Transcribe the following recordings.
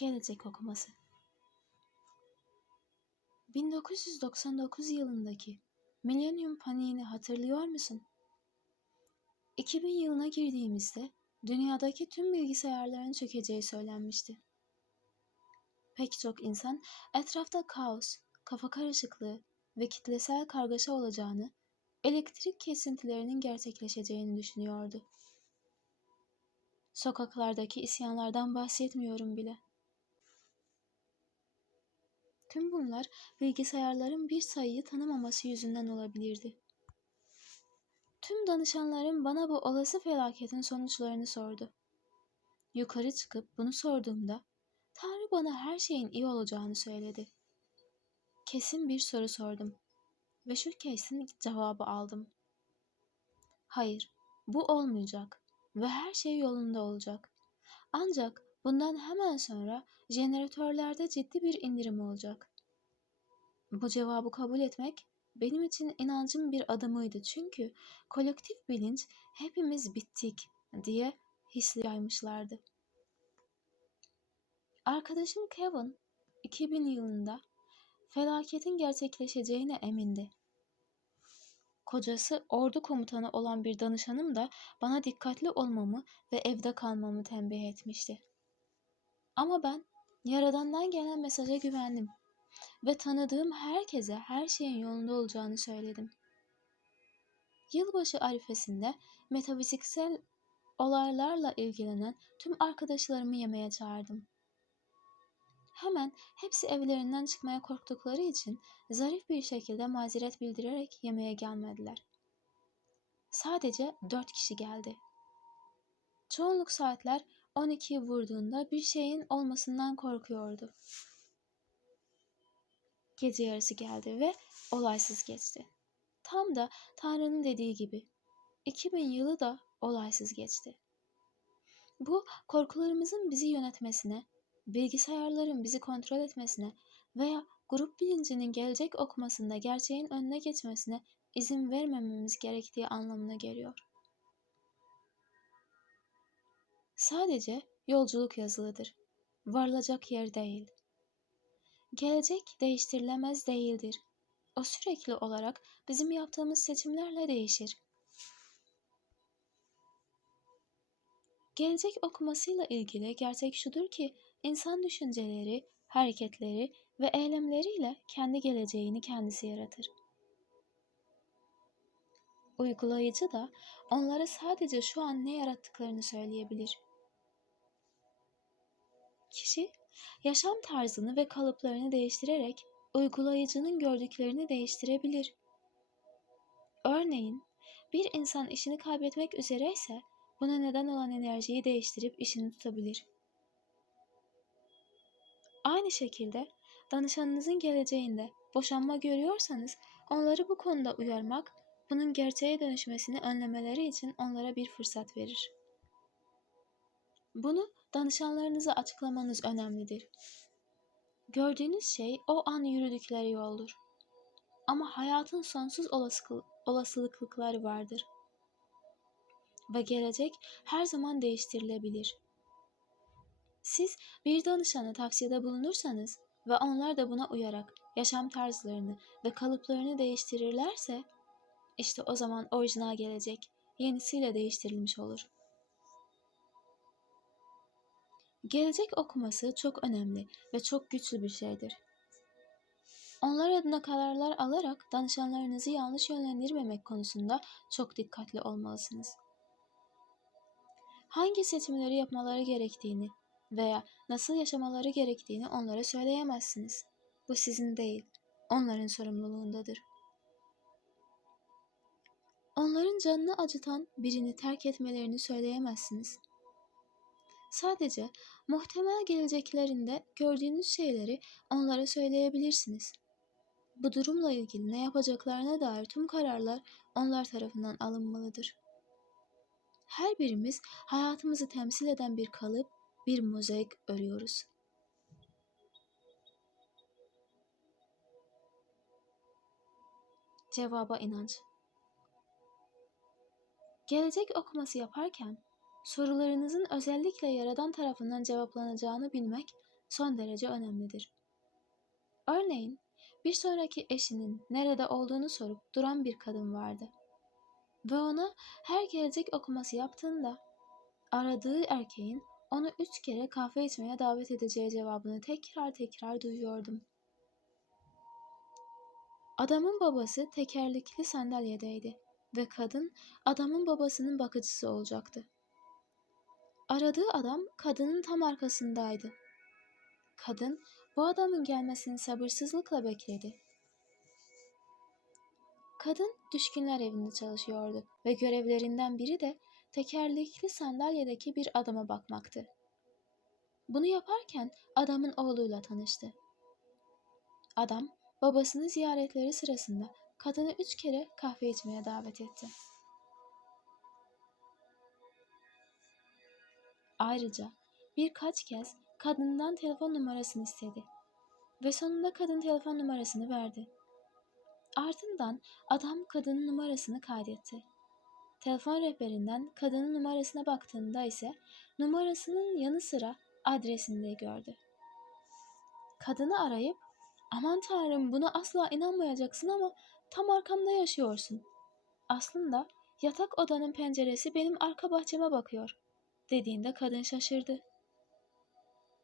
Gelecek okuması 1999 yılındaki milenyum paniğini hatırlıyor musun? 2000 yılına girdiğimizde dünyadaki tüm bilgisayarların çökeceği söylenmişti. Pek çok insan etrafta kaos, kafa karışıklığı ve kitlesel kargaşa olacağını, elektrik kesintilerinin gerçekleşeceğini düşünüyordu. Sokaklardaki isyanlardan bahsetmiyorum bile. Tüm bunlar bilgisayarların bir sayıyı tanımaması yüzünden olabilirdi. Tüm danışanlarım bana bu olası felaketin sonuçlarını sordu. Yukarı çıkıp bunu sorduğumda Tanrı bana her şeyin iyi olacağını söyledi. Kesin bir soru sordum ve şu kesin cevabı aldım. Hayır, bu olmayacak ve her şey yolunda olacak. Ancak bundan hemen sonra jeneratörlerde ciddi bir indirim olacak. Bu cevabı kabul etmek benim için inancım bir adımıydı çünkü kolektif bilinç hepimiz bittik diye hisli yaymışlardı. Arkadaşım Kevin 2000 yılında felaketin gerçekleşeceğine emindi. Kocası ordu komutanı olan bir danışanım da bana dikkatli olmamı ve evde kalmamı tembih etmişti. Ama ben Yaradan'dan gelen mesaja güvendim ve tanıdığım herkese her şeyin yolunda olacağını söyledim. Yılbaşı arifesinde metafiziksel olaylarla ilgilenen tüm arkadaşlarımı yemeğe çağırdım. Hemen hepsi evlerinden çıkmaya korktukları için zarif bir şekilde mazeret bildirerek yemeğe gelmediler. Sadece dört kişi geldi. Çoğunluk saatler 12'yi vurduğunda bir şeyin olmasından korkuyordu. Gece yarısı geldi ve olaysız geçti. Tam da Tanrı'nın dediği gibi 2000 yılı da olaysız geçti. Bu korkularımızın bizi yönetmesine, bilgisayarların bizi kontrol etmesine veya grup bilincinin gelecek okumasında gerçeğin önüne geçmesine izin vermememiz gerektiği anlamına geliyor. Sadece yolculuk yazılıdır. Varılacak yer değil. Gelecek değiştirilemez değildir. O sürekli olarak bizim yaptığımız seçimlerle değişir. Gelecek okumasıyla ilgili gerçek şudur ki insan düşünceleri, hareketleri ve eylemleriyle kendi geleceğini kendisi yaratır. Uygulayıcı da onlara sadece şu an ne yarattıklarını söyleyebilir. Kişi yaşam tarzını ve kalıplarını değiştirerek uygulayıcının gördüklerini değiştirebilir. Örneğin bir insan işini kaybetmek üzereyse buna neden olan enerjiyi değiştirip işini tutabilir. Aynı şekilde danışanınızın geleceğinde boşanma görüyorsanız onları bu konuda uyarmak bunun gerçeğe dönüşmesini önlemeleri için onlara bir fırsat verir. Bunu danışanlarınıza açıklamanız önemlidir. Gördüğünüz şey o an yürüdükleri yoldur. Ama hayatın sonsuz olasılıkları vardır. Ve gelecek her zaman değiştirilebilir. Siz bir danışana tavsiyede bulunursanız ve onlar da buna uyarak yaşam tarzlarını ve kalıplarını değiştirirlerse işte o zaman orijinal gelecek yenisiyle değiştirilmiş olur. Gelecek okuması çok önemli ve çok güçlü bir şeydir. Onlar adına kararlar alarak danışanlarınızı yanlış yönlendirmemek konusunda çok dikkatli olmalısınız. Hangi seçimleri yapmaları gerektiğini veya nasıl yaşamaları gerektiğini onlara söyleyemezsiniz. Bu sizin değil, onların sorumluluğundadır. Onların canını acıtan birini terk etmelerini söyleyemezsiniz. Sadece muhtemel geleceklerinde gördüğünüz şeyleri onlara söyleyebilirsiniz. Bu durumla ilgili ne yapacaklarına dair tüm kararlar onlar tarafından alınmalıdır. Her birimiz hayatımızı temsil eden bir kalıp, bir mozaik örüyoruz. Cevaba inanç. Gelecek okuması yaparken sorularınızın özellikle yaradan tarafından cevaplanacağını bilmek son derece önemlidir. Örneğin bir sonraki eşinin nerede olduğunu sorup duran bir kadın vardı. Ve ona her gelecek okuması yaptığında aradığı erkeğin onu üç kere kahve içmeye davet edeceği cevabını tekrar tekrar duyuyordum. Adamın babası tekerlekli sandalyedeydi ve kadın adamın babasının bakıcısı olacaktı. Aradığı adam kadının tam arkasındaydı. Kadın bu adamın gelmesini sabırsızlıkla bekledi. Kadın düşkünler evinde çalışıyordu ve görevlerinden biri de tekerlekli sandalyedeki bir adama bakmaktı. Bunu yaparken adamın oğluyla tanıştı. Adam babasını ziyaretleri sırasında kadını üç kere kahve içmeye davet etti. Ayrıca birkaç kez kadından telefon numarasını istedi ve sonunda kadın telefon numarasını verdi. Ardından adam kadının numarasını kaydetti. Telefon rehberinden kadının numarasına baktığında ise numarasının yanı sıra adresini de gördü. Kadını arayıp aman tanrım buna asla inanmayacaksın ama tam arkamda yaşıyorsun. Aslında yatak odanın penceresi benim arka bahçeme bakıyor dediğinde kadın şaşırdı.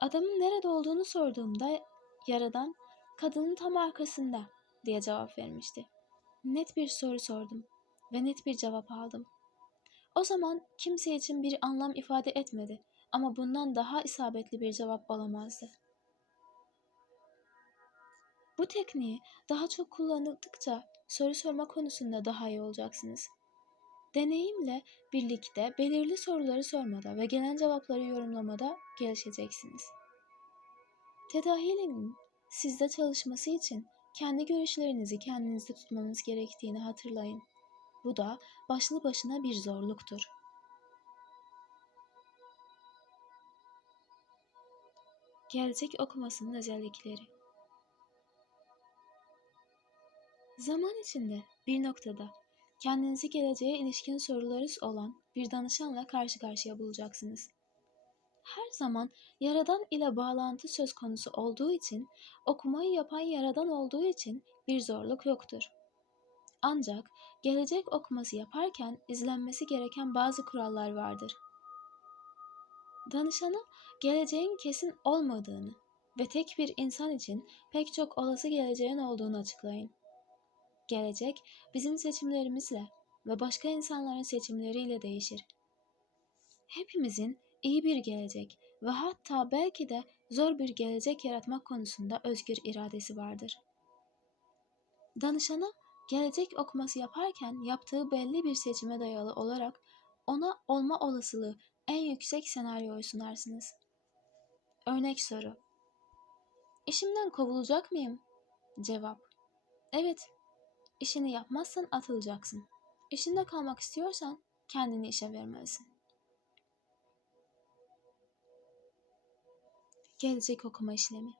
Adamın nerede olduğunu sorduğumda yaradan kadının tam arkasında diye cevap vermişti. Net bir soru sordum ve net bir cevap aldım. O zaman kimse için bir anlam ifade etmedi ama bundan daha isabetli bir cevap olamazdı. Bu tekniği daha çok kullanıldıkça soru sorma konusunda daha iyi olacaksınız. Deneyimle birlikte belirli soruları sormada ve gelen cevapları yorumlamada gelişeceksiniz. Tedahilinin sizde çalışması için kendi görüşlerinizi kendinizde tutmanız gerektiğini hatırlayın. Bu da başlı başına bir zorluktur. Gelecek okumasının özellikleri Zaman içinde bir noktada kendinizi geleceğe ilişkin soruları olan bir danışanla karşı karşıya bulacaksınız. Her zaman yaradan ile bağlantı söz konusu olduğu için, okumayı yapan yaradan olduğu için bir zorluk yoktur. Ancak gelecek okuması yaparken izlenmesi gereken bazı kurallar vardır. Danışana geleceğin kesin olmadığını ve tek bir insan için pek çok olası geleceğin olduğunu açıklayın. Gelecek bizim seçimlerimizle ve başka insanların seçimleriyle değişir. Hepimizin iyi bir gelecek ve hatta belki de zor bir gelecek yaratmak konusunda özgür iradesi vardır. Danışana gelecek okuması yaparken yaptığı belli bir seçime dayalı olarak ona olma olasılığı en yüksek senaryoyu sunarsınız. Örnek soru. İşimden kovulacak mıyım? Cevap. Evet, İşini yapmazsan atılacaksın. İşinde kalmak istiyorsan kendini işe vermelisin. Gelecek okuma işlemi.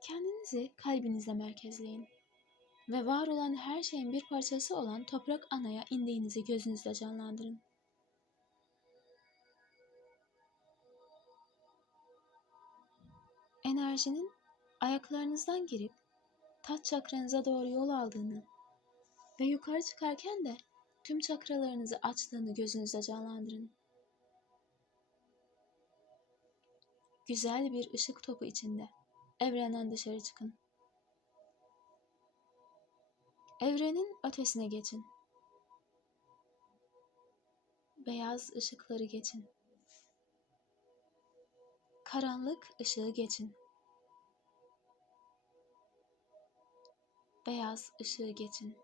Kendinizi kalbinizde merkezleyin ve var olan her şeyin bir parçası olan toprak anaya indiğinizi gözünüzde canlandırın. Enerjinin ayaklarınızdan girip taç çakranıza doğru yol aldığını ve yukarı çıkarken de tüm çakralarınızı açtığını gözünüzde canlandırın. Güzel bir ışık topu içinde evrenden dışarı çıkın. Evrenin ötesine geçin. Beyaz ışıkları geçin. Karanlık ışığı geçin. Beyaz ışığı geçin.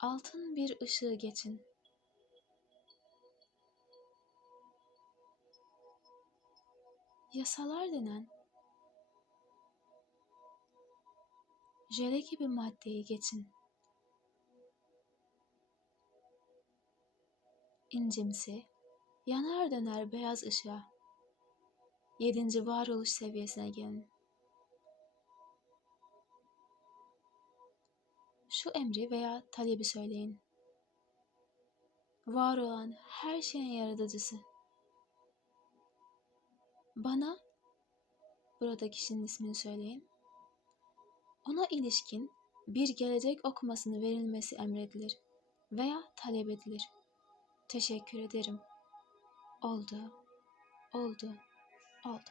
Altın bir ışığı geçin. Yasalar denen jöle gibi maddeyi geçin. İncimsi, yanar döner beyaz ışığa. Yedinci varoluş seviyesine gelin. Şu emri veya talebi söyleyin. var olan her şeyin yaratıcısı. Bana, burada kişinin ismini söyleyin, ona ilişkin bir gelecek okumasını verilmesi emredilir veya talep edilir. Teşekkür ederim. Oldu, oldu, oldu.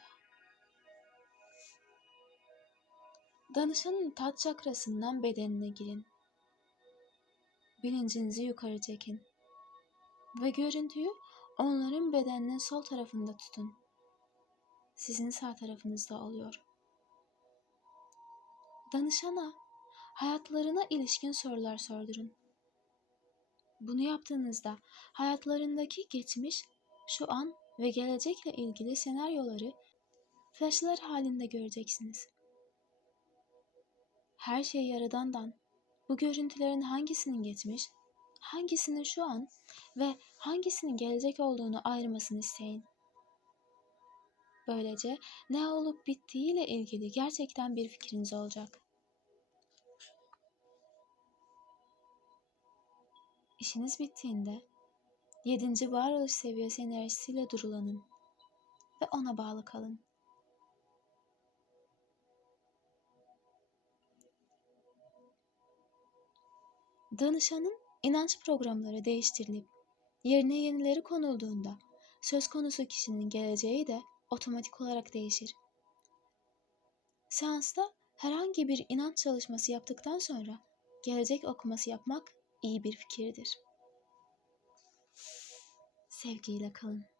Danışanın tat çakrasından bedenine girin. Bilincinizi yukarı çekin. Ve görüntüyü onların bedeninin sol tarafında tutun. Sizin sağ tarafınızda oluyor. Danışana hayatlarına ilişkin sorular sordurun. Bunu yaptığınızda hayatlarındaki geçmiş, şu an ve gelecekle ilgili senaryoları flashlar halinde göreceksiniz. Her şey yaradandan. Bu görüntülerin hangisinin geçmiş, hangisinin şu an ve hangisinin gelecek olduğunu ayırmasını isteyin. Böylece ne olup bittiğiyle ilgili gerçekten bir fikriniz olacak. İşiniz bittiğinde yedinci varoluş seviyesi enerjisiyle durulanın ve ona bağlı kalın. Danışanın inanç programları değiştirilip yerine yenileri konulduğunda söz konusu kişinin geleceği de otomatik olarak değişir. Seansta herhangi bir inanç çalışması yaptıktan sonra gelecek okuması yapmak iyi bir fikirdir. Sevgiyle kalın.